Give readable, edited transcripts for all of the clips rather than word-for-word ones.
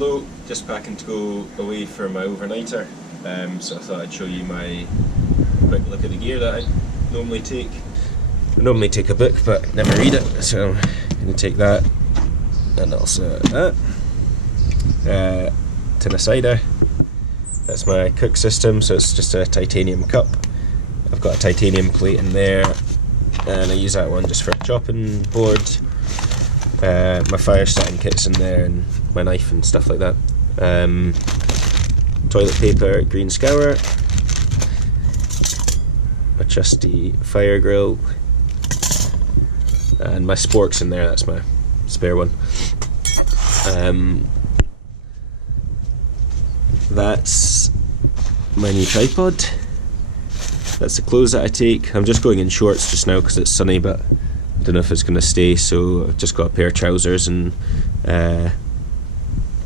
Hello, just packing to go away for my overnighter, so I thought I'd show you my quick look at the gear that I normally take. I normally take a book but never read it, so I'm going to take that and also that. Tin of cider, that's my cook system, so it's just a titanium cup. I've got a titanium plate in there and I use that one just for a chopping board. My fire starting kit's in there and my knife and stuff like that. Toilet paper, green scour, a trusty fire grill, and my spork's in there, that's my spare one. That's my new tripod. That's the clothes that I take. I'm just going in shorts just now because it's sunny, but I don't know if it's going to stay, so I've just got a pair of trousers and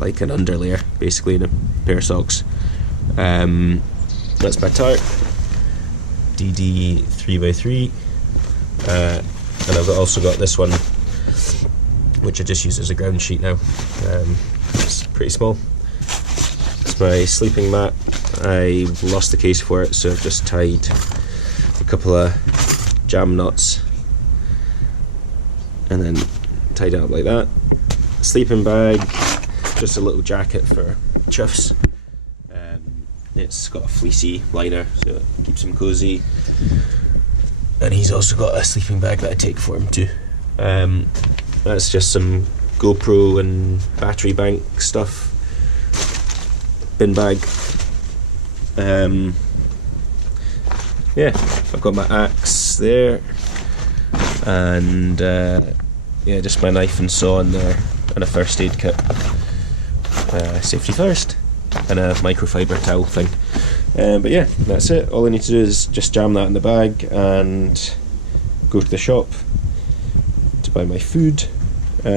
like an underlayer basically, and a pair of socks. That's my tarp, DD 3x3, and I've also got this one which I just use as a ground sheet now. It's pretty small. It's my sleeping mat. I lost the case for it, so I've just tied a couple of jam knots and then tied it up like that. Sleeping bag, just a little jacket for Chuffs. It's got a fleecy liner, so it keeps him cozy. And he's also got a sleeping bag that I take for him too. That's just some GoPro and battery bank stuff. Bin bag. Yeah, I've got my axe there, and yeah, just my knife and saw in there, and a first aid kit, safety first, and a microfiber towel thing. But yeah, that's it. All I need to do is just jam that in the bag and go to the shop to buy my food. I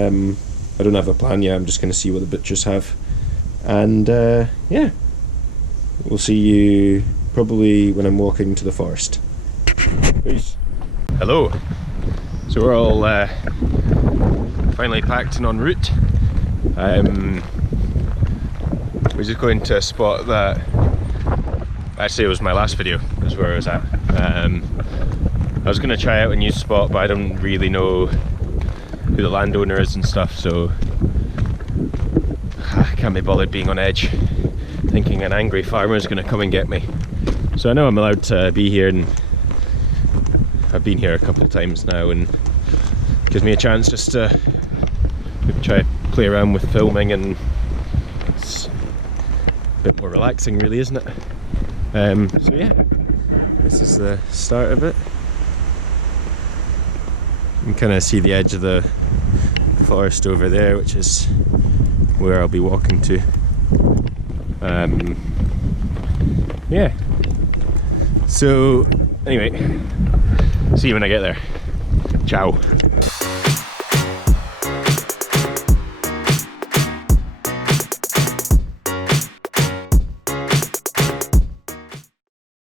don't have a plan yet, I'm just going to see what the butchers have, and yeah, we'll see you probably when I'm walking to the forest. Peace. Hello. So we're all finally packed and en route. We're just going to a spot that, actually it was my last video, is where I was at. I was going to try out a new spot, but I don't really know who the landowner is and stuff, so I can't be bothered being on edge thinking an angry farmer is going to come and get me. So I know I'm allowed to be here, and I've been here a couple of times now, and it gives me a chance just to try to play around with filming, and it's a bit more relaxing really, isn't it? So yeah, this is the start of it. You can kind of see the edge of the forest over there, which is where I'll be walking to. Yeah, so anyway, see you when I get there. Ciao.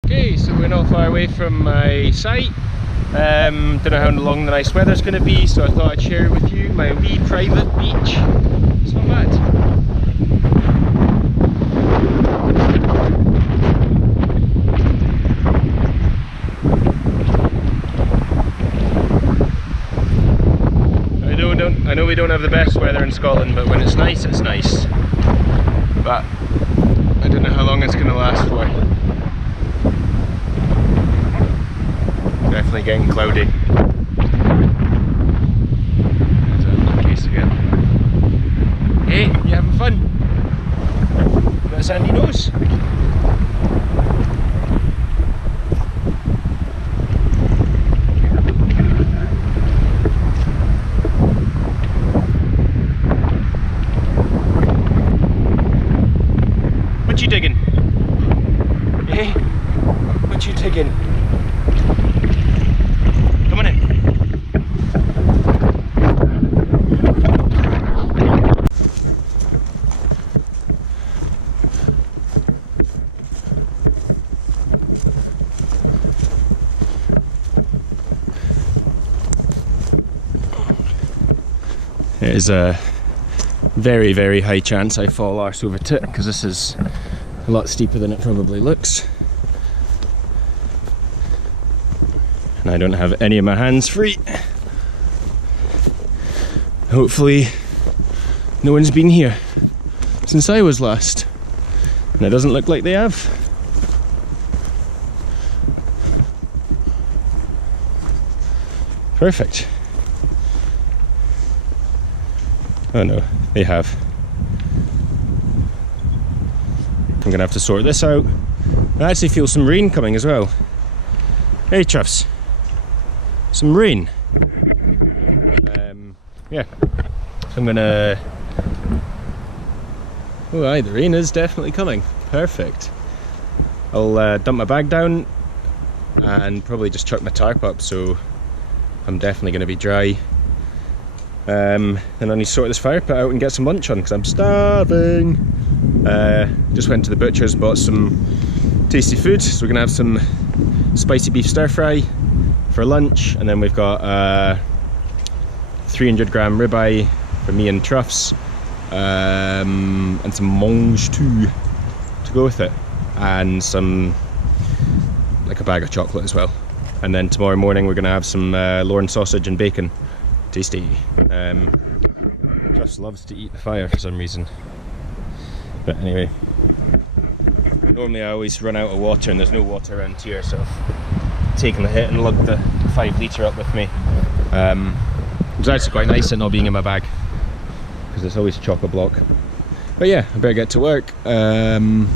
Okay, so we're not far away from my site. Don't know how long the nice weather's going to be, so I thought I'd share with you my wee private beach. It's not bad. I know we don't have the best weather in Scotland, but when it's nice, it's nice. But I don't know how long it's going to last for. Definitely getting cloudy. There's that case again. Hey, you having fun? Got a sandy nose? What you digging? Hey, what you digging? Come on in. It is a very, very high chance I fall arse over tit, because this is a lot steeper than it probably looks. And I don't have any of my hands free. Hopefully no one's been here since I was last. And it doesn't look like they have. Perfect. Oh no, they have. I'm gonna have to sort this out. I actually feel some rain coming as well. Hey Truffs, some rain. Yeah, so I'm gonna... Oh aye, the rain is definitely coming. Perfect. I'll dump my bag down and probably just chuck my tarp up, so I'm definitely going to be dry. Then I need to sort this fire pit out and get some lunch on, because I'm starving. Just went to the butcher's, bought some tasty food, so we're going to have some spicy beef stir fry for lunch, and then we've got 300 gram ribeye for me and Truffs. And some mange too to go with it, and some, like a bag of chocolate as well. And then tomorrow morning we're gonna have some Lorne sausage and bacon. Tasty. Truffs loves to eat the fire for some reason. But anyway, normally I always run out of water, and there's no water around here, so I've taken the hit and lugged the 5 litre up with me. It was actually quite nice it not being in my bag, because it's always chock-a-block. But yeah, I better get to work. I mean,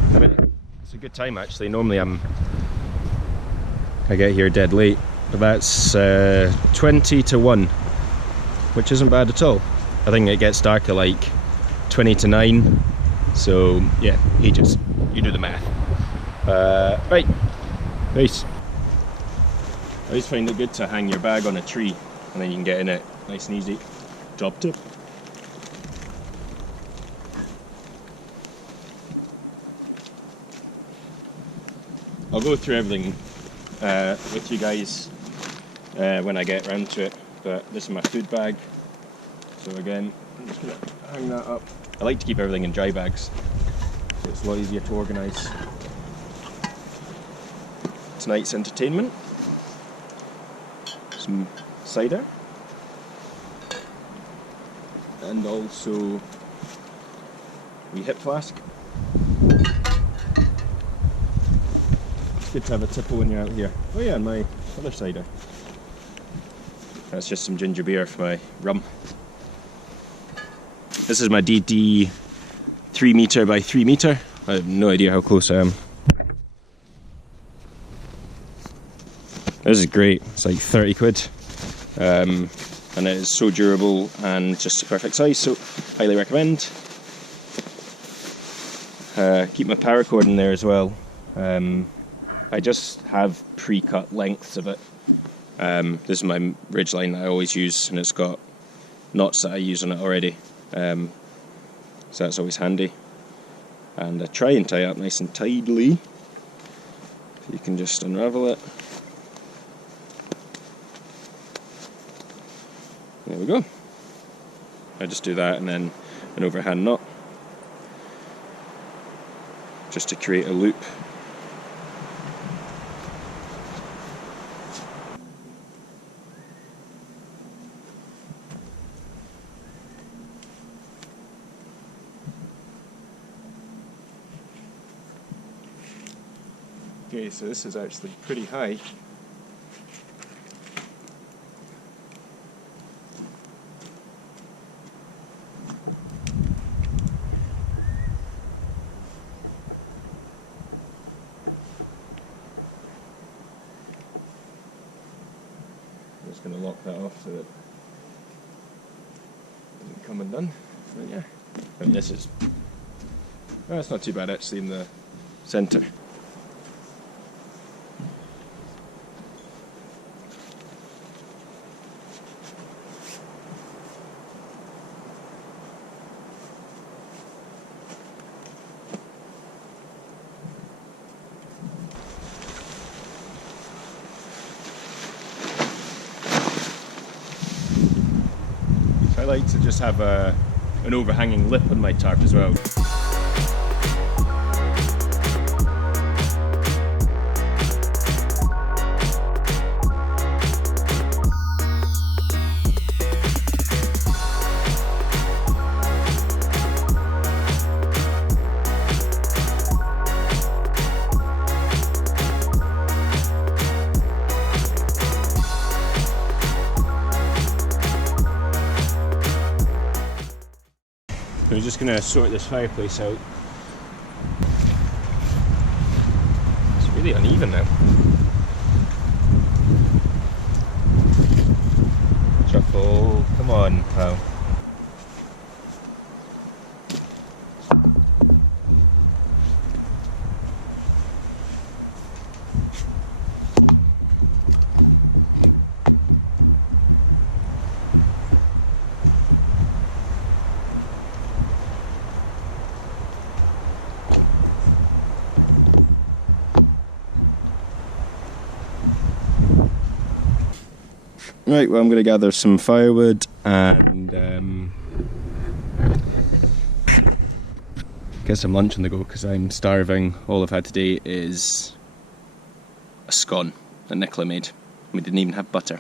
it's a good time actually. Normally I get here dead late, but that's 20 to 1, which isn't bad at all. I think it gets dark at like 20 to 9, so yeah, ages. You do the math. Right, nice. I always find it good to hang your bag on a tree, and then you can get in it nice and easy. Job tip. I'll go through everything with you guys when I get around to it, but this is my food bag, so again, I'm just going to hang that up. I like to keep everything in dry bags, so it's a lot easier to organise. Tonight's entertainment, some cider, and also a wee hip flask. Good to have a tipple when you're out here. Oh yeah, and my other cider. That's just some ginger beer for my rum. This is my DD 3 metre by 3 metre. I have no idea how close I am. This is great. It's like 30 quid. And it is so durable and just the perfect size, so highly recommend. Keep my paracord in there as well. I just have pre-cut lengths of it. This is my ridgeline that I always use, and it's got knots that I use on it already. So that's always handy. And I try and tie it up nice and tidily. You can just unravel it. There we go. I just do that and then an overhand knot, just to create a loop. Okay, so this is actually pretty high. I'm just going to lock that off so that it doesn't come undone. But yeah, I mean, this is, well, it's not too bad actually in the centre. I like to just have a an overhanging lip on my tarp as well. We're just going to sort this fireplace out. It's really uneven now. Truffle, come on, pal. Right, well I'm going to gather some firewood and get some lunch on the go because I'm starving. All I've had today is a scone that Nicola made. We didn't even have butter,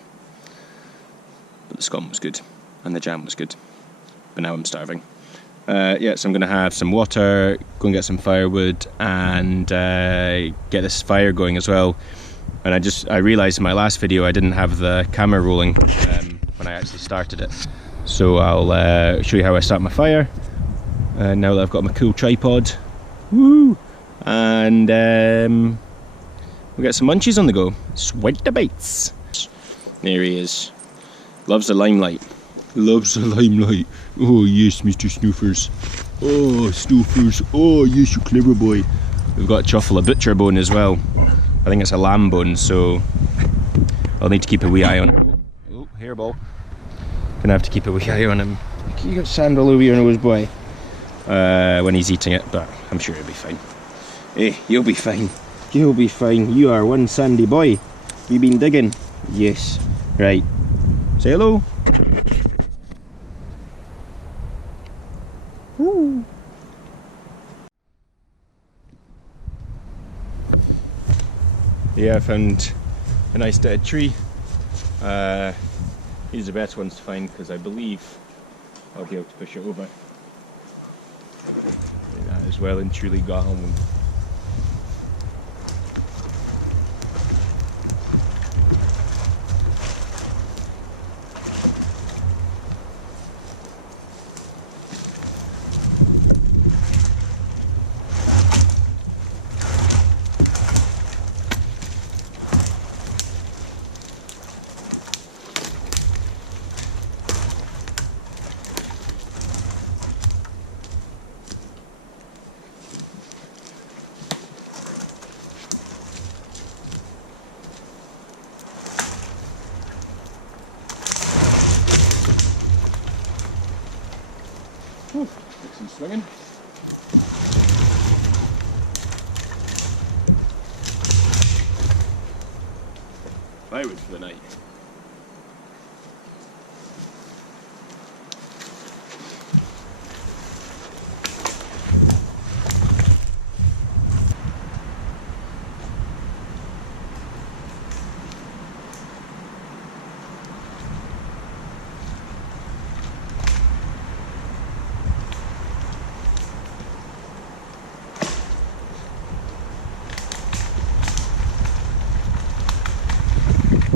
but the scone was good and the jam was good, but now I'm starving. Yeah, so I'm going to have some water, go and get some firewood and get this fire going as well. And I realised in my last video I didn't have the camera rolling when I actually started it. So I'll show you how I start my fire. Now that I've got my cool tripod. Woo! And we'll get some munchies on the go. Sweat the bites. There he is. Loves the limelight. Loves the limelight. Oh yes, Mr. Snoofers. Oh, Snoofers. Oh yes, you clever boy. We've got Truffle, a butcher bone as well. I think it's a lamb bone, so I'll need to keep a wee eye on him. Oh, hairball. Gonna have to keep a wee eye on him. You got sand all over your nose, boy. When he's eating it, but I'm sure he'll be fine. Hey, you'll be fine. You'll be fine. You are one sandy boy. You been digging? Yes. Right. Say hello. Woo. Yeah, I found a nice dead tree. These are the best ones to find because I believe I'll be able to push it over. That is well and truly gone. Get some swinging. Firewood for the night.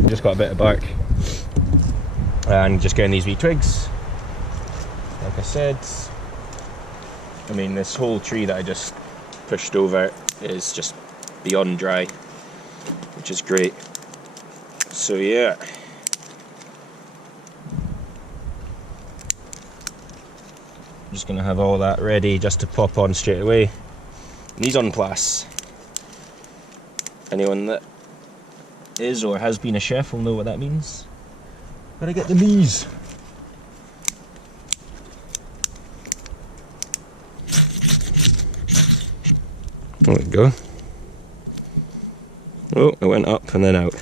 Just got a bit of bark and just getting these wee twigs. Like I said, I mean this whole tree that I just pushed over is just beyond dry, which is great. So yeah, I'm just gonna have all that ready just to pop on straight away. Mise en place. Anyone that is or has been a chef will know what that means. Gotta get the mise. There we go. Oh, it went up and then out.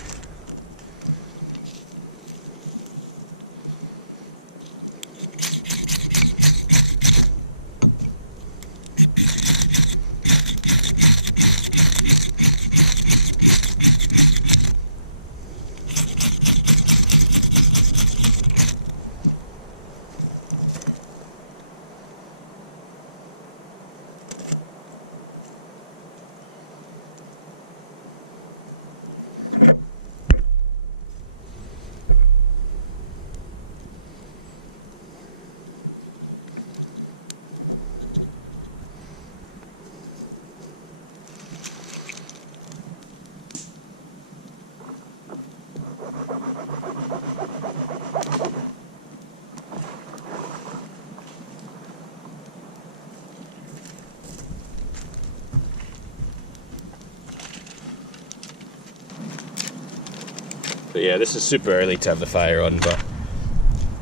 So yeah, this is super early to have the fire on, but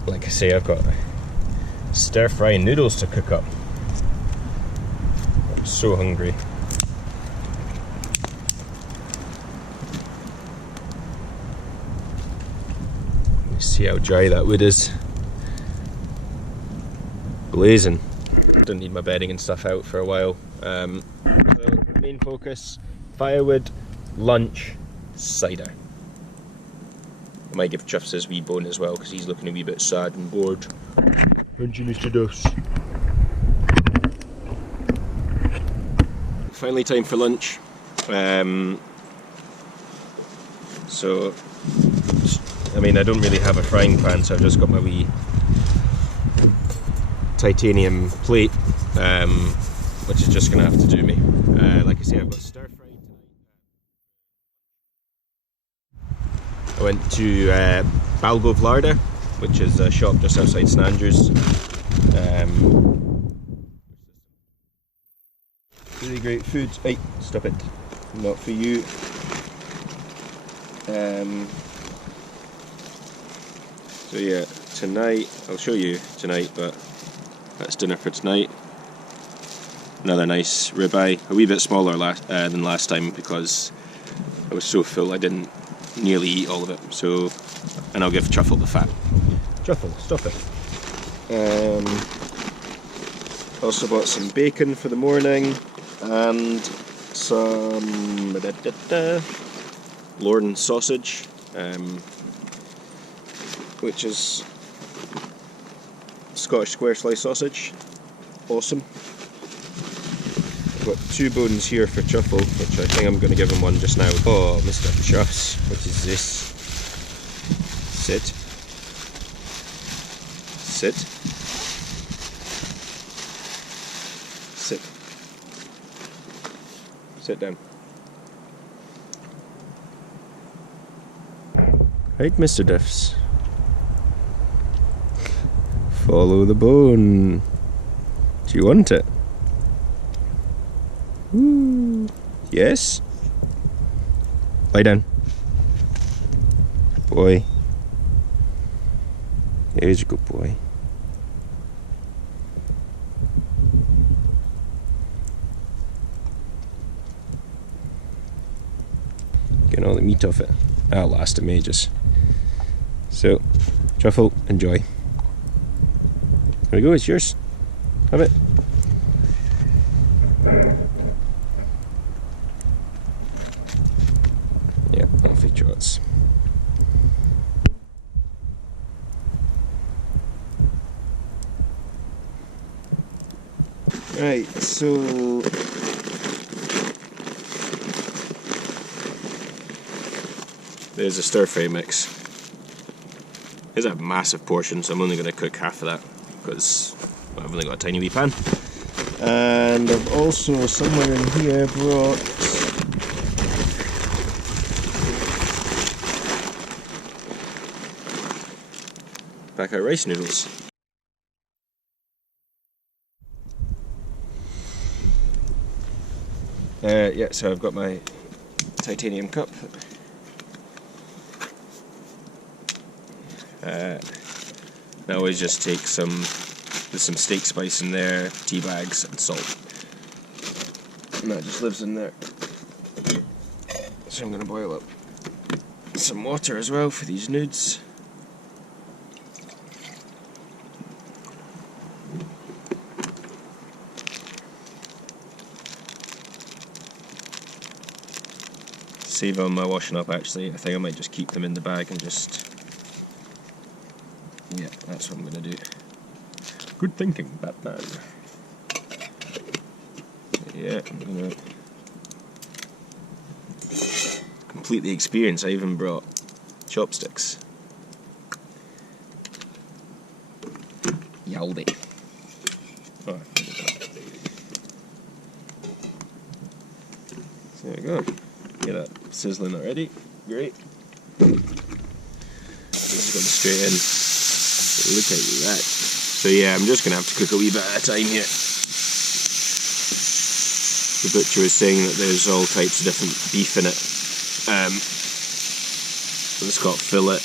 like I say, I've got stir-frying noodles to cook up. I'm so hungry. Let's see how dry that wood is. Blazing. Don't need my bedding and stuff out for a while. So main focus, firewood, lunch, cider. I might give Truffle his wee bone as well because he's looking a wee bit sad and bored. Aren't you, Mr. Duffs? Finally time for lunch. So, I mean, I don't really have a frying pan, so I've just got my wee titanium plate, which is just going to have to do me. Like I say, I've got stir fry tonight. I went to Balgo Vlarda, which is a shop just outside St Andrews. Really great food. Hey, stop it. Not for you. So yeah, tonight, I'll show you tonight, but that's dinner for tonight. Another nice ribeye, a wee bit smaller than last time because I was so full I didn't nearly eat all of it. So, and I'll give Truffle the fat. Truffle, stop it. Also bought some bacon for the morning and some Lorne sausage, which is Scottish square slice sausage. Awesome. I've got 2 bones here for Truffle, which I think I'm going to give him one just now. Oh, Mr. Truffs, what is this? Sit. Sit. Sit. Sit down. Right, Mr. Duffs. Follow the bone. Do you want it? Woo. Yes? Lie down. Boy. Here's a good boy. Getting all the meat off it. That'll last him ages. So, Truffle, enjoy. There we go, it's yours. Have it. Yeah, off he trots. Right, so there's a stir fry mix. It's a massive portion, so I'm only going to cook half of that because I've only got a tiny wee pan. And I've also somewhere in here brought back out rice noodles. Yeah, so I've got my titanium cup. I always just take some steak spice in there, tea bags and salt. And that just lives in there. So I'm going to boil up some water as well for these nudes. Save on my washing up actually. I think I might just keep them in the bag and just... yeah, that's what I'm going to do. Good thinking, Batman. Yeah, I'm going to complete the experience. I even brought chopsticks. Yaldi. Oh, so there we go. Get that sizzling already. Great. Just going straight in. Look at that. So yeah, I'm just going to have to cook a wee bit at a time here. The butcher was saying that there's all types of different beef in it. So it's got fillet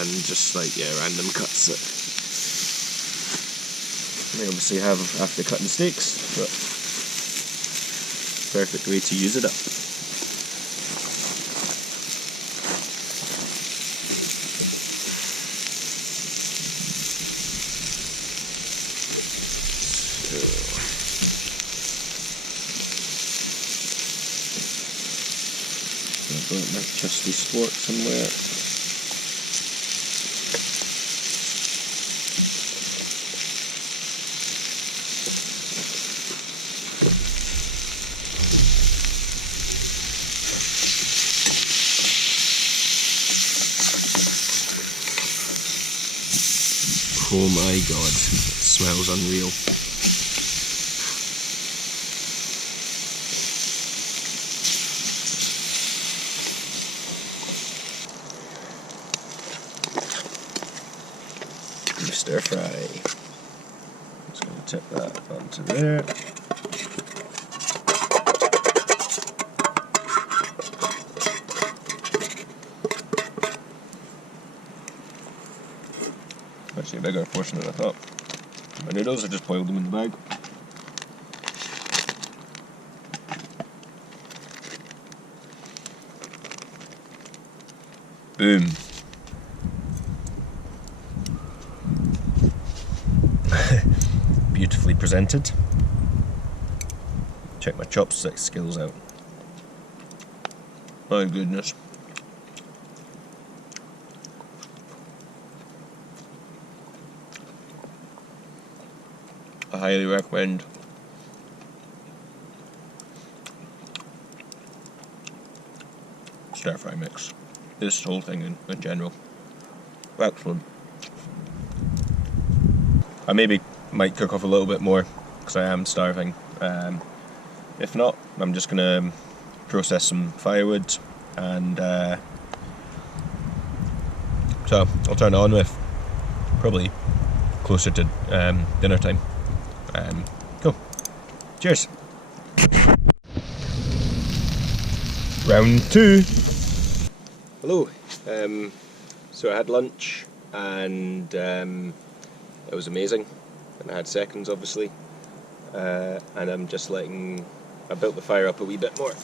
and just like, yeah, random cuts that I obviously have after cutting steaks, but perfect way to use it up. I've got my trusty sport somewhere. Oh my god, it smells unreal. Stir fry. Just going to tip that onto there. Actually a bigger portion than I thought. My noodles, I just boiled them in the bag. Boom. Beautifully presented. Check my chopstick skills out. My goodness. I highly recommend stir fry mix. This whole thing in general. Excellent. I maybe might cook off a little bit more because I am starving. If not, I'm just gonna process some firewood and so I'll turn it on with probably closer to dinner time. Cool. Cheers. Round 2. Hello. So I had lunch and it was amazing, and I had seconds obviously, and I'm just I built the fire up a wee bit more,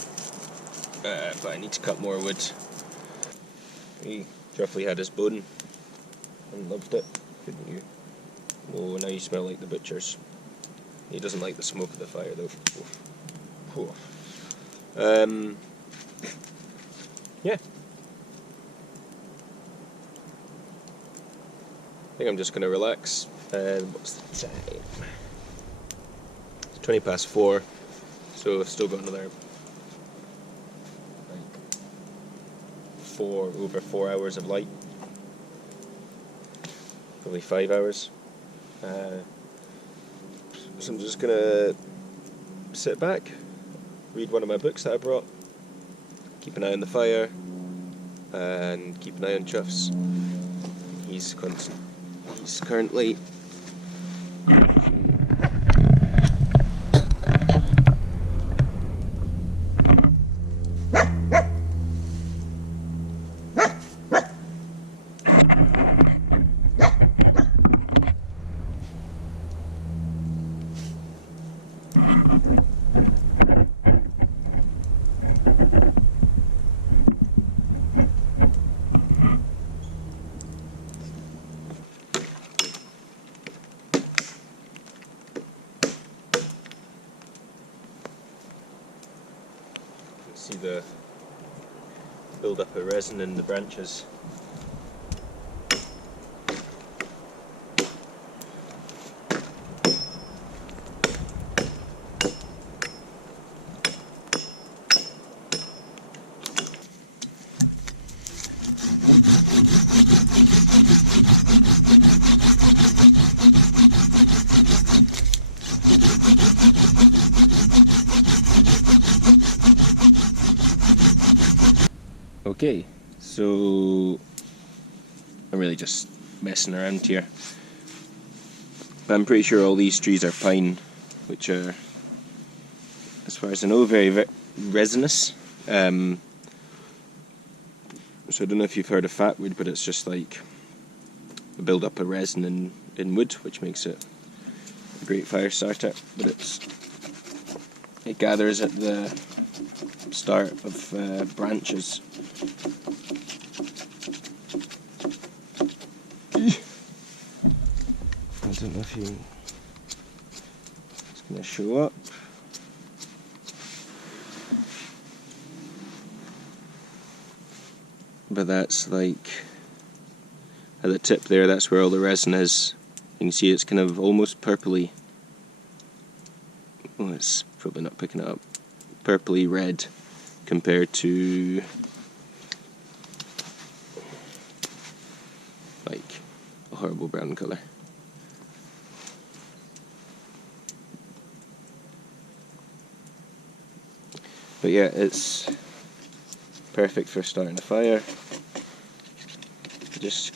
but I need to cut more wood. Truffle had his bone and loved it, couldn't you? Oh, now you smell like the butchers. He doesn't like the smoke of the fire though. Yeah. I think I'm just going to relax. What's the time? It's 20 past 4, so I've still got another over 4 hours of light. Probably 5 hours. So I'm just going to sit back, read one of my books that I brought, keep an eye on the fire, and keep an eye on Chuffs. He's currently see the build up of resin in the branches. Okay, so I'm really just messing around here. But I'm pretty sure all these trees are pine, which are, as far as I know, very resinous. So I don't know if you've heard of fat wood, but it's just like a build up of resin in wood, which makes it a great fire starter. But it gathers at the start of branches. I don't know if it's going to show up. But that's like at the tip there, that's where all the resin is. You can see it's kind of almost purpley. Oh, it's probably not picking it up. Purpley red compared to like a horrible brown colour. But yeah, it's perfect for starting a fire. Just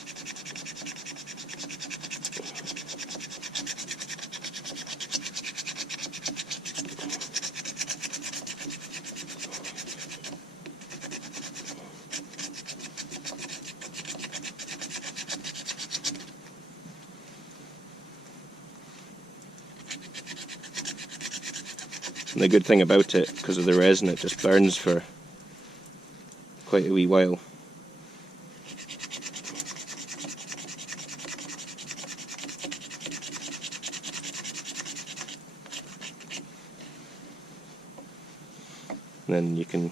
and the good thing about it, because of the resin, it just burns for quite a wee while. And then you can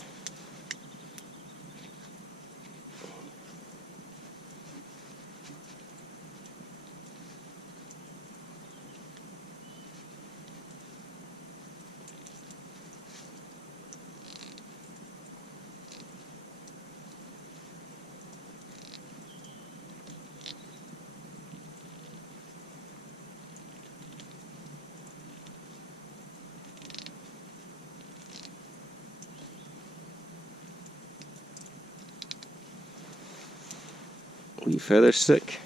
wee feather stick.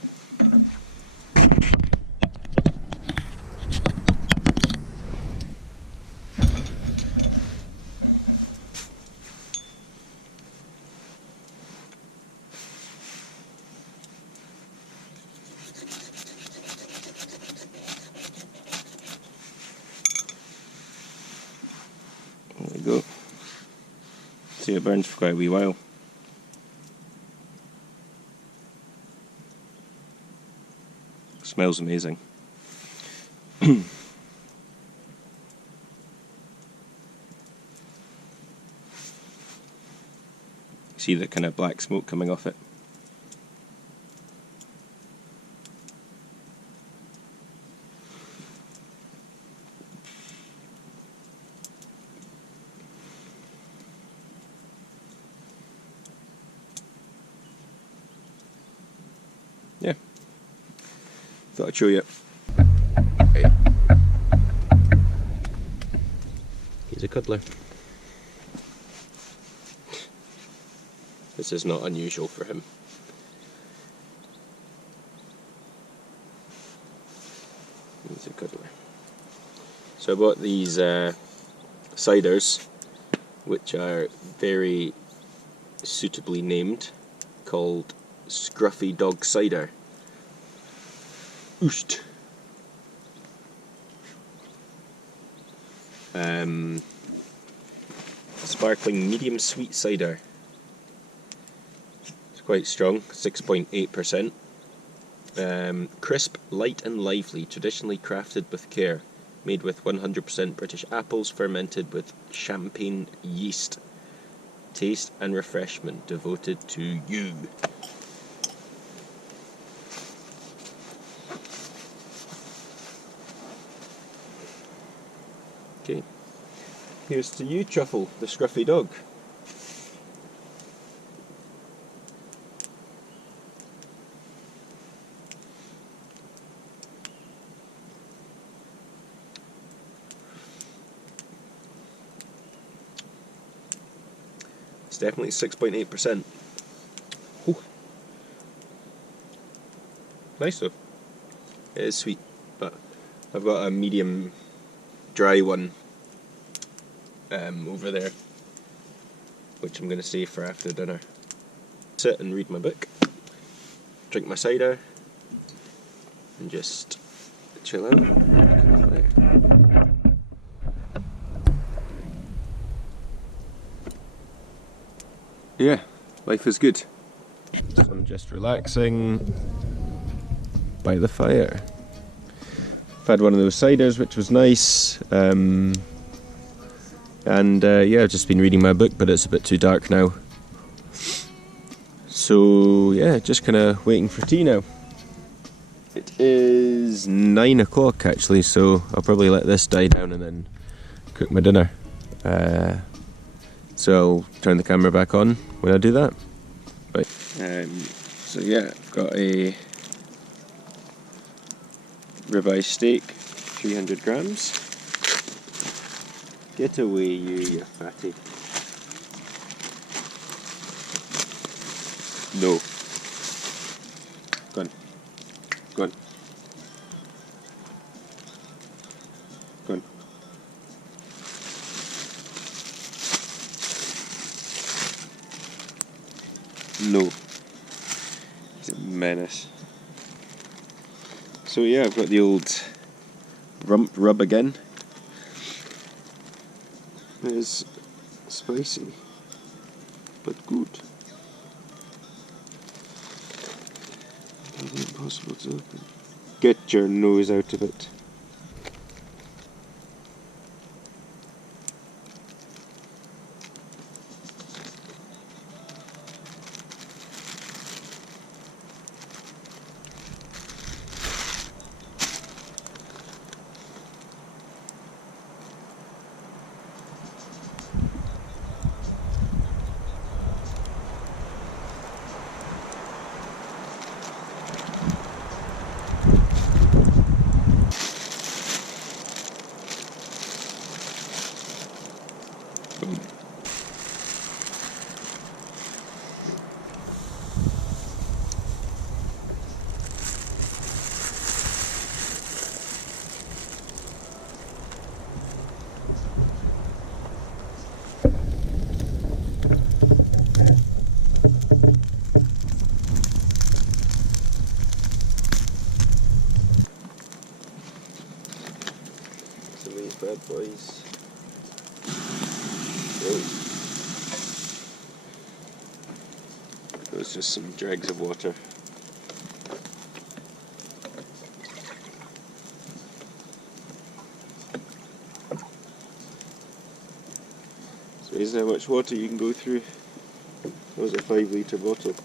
There we go. See, it burns for quite a wee while. Smells amazing. See the kind of black smoke coming off it. Yeah. Thought I'd show you. Okay. He's a cuddler. This is not unusual for him. He's a cuddler. So I bought these ciders, which are very suitably named, called Scruffy Dog Cider. Oost. Sparkling medium sweet cider. It's quite strong, 6.8%. Crisp, light and lively, traditionally crafted with care. Made with 100% British apples, fermented with champagne yeast. Taste and refreshment devoted to you. Okay, here's to you, Truffle, the scruffy dog. It's definitely 6.8%. Nice though. It is sweet, but I've got a medium dry one over there, which I'm going to save for after dinner. sit and read my book, drink my cider, and just chill out. Yeah, life is good. So I'm just relaxing by the fire. I've had one of those ciders, which was nice. Yeah, I've just been reading my book, but it's a bit too dark now. So yeah, just kind of waiting for tea now. It is 9 o'clock actually, so I'll probably let this die down and then cook my dinner. So I'll turn the camera back on when I do that. Right. So yeah, I've got a ribeye steak, 300 grams. Get away, you fatty. No. Go on. Go on. Go on. No. He's a menace. So yeah, I've got the old rump rub again. It is spicy, but good. Is it impossible to open? Get your nose out of it. These bad boys. There's just some dregs of water. So isn't how much water you can go through. That was a 5-litre bottle.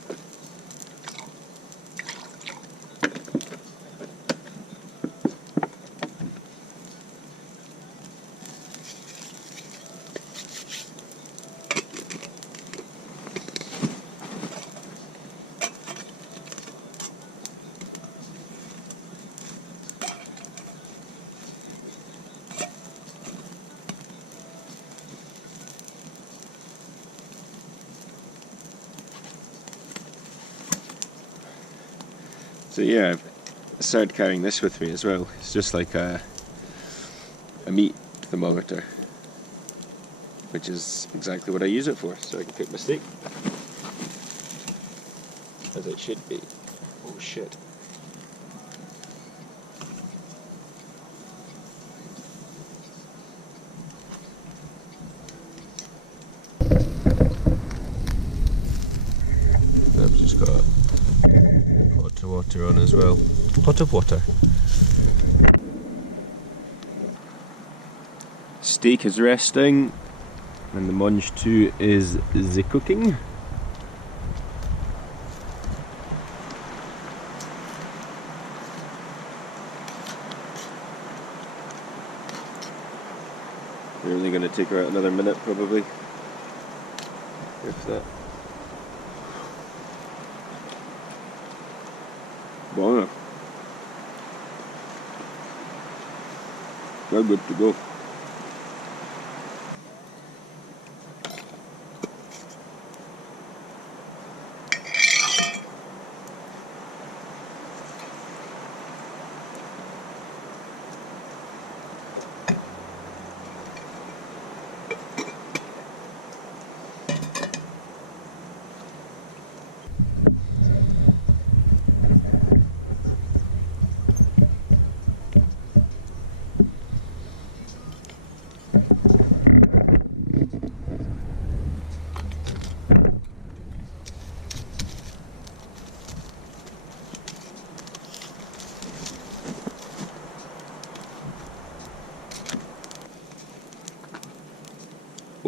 So yeah, I started carrying this with me as well. It's just like a meat thermometer, which is exactly what I use it for, so I can cook my steak. As it should be. Oh shit. I've just got hot water on as well. Pot of water. Steak is resting, and the munch too is the cooking. We're only going to take her out another minute probably, if that. Wow. We're good to go.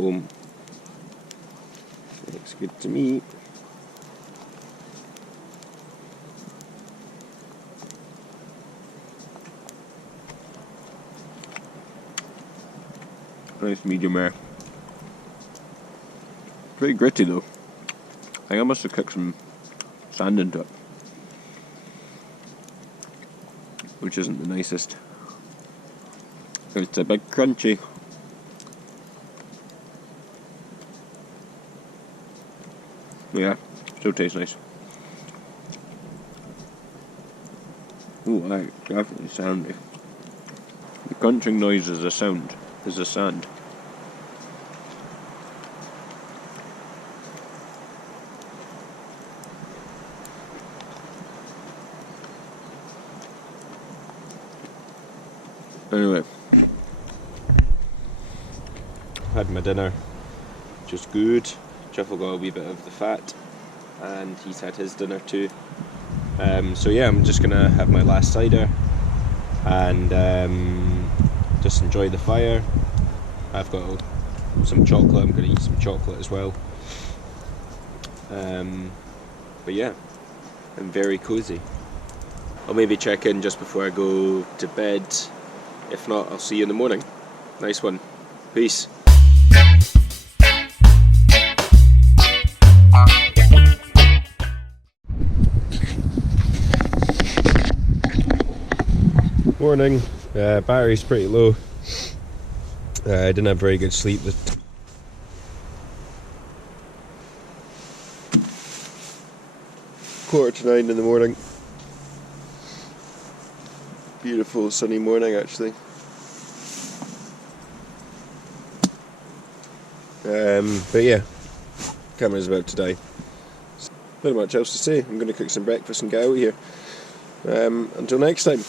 home. Looks good to me. Nice medium rare. Pretty gritty though. I think I must have kicked some sand into it, which isn't the nicest. It's a bit crunchy. Yeah, still tastes nice. Ooh, that definitely soundy. The crunching noise is a sound, is a sand. Anyway, had my dinner, just good. Truffle got a wee bit of the fat, and he's had his dinner too. So yeah, I'm just gonna have my last cider and just enjoy the fire. I've got some chocolate, I'm gonna eat some chocolate as well. But yeah, I'm very cozy. I'll maybe check in just before I go to bed. If not, I'll see you in the morning. Nice one. Peace. Morning. Battery's pretty low. I didn't have very good sleep. 8:45 in the morning. Beautiful sunny morning actually. But yeah, camera's about to die. Not much else to say. I'm going to cook some breakfast and get out of here. Until next time.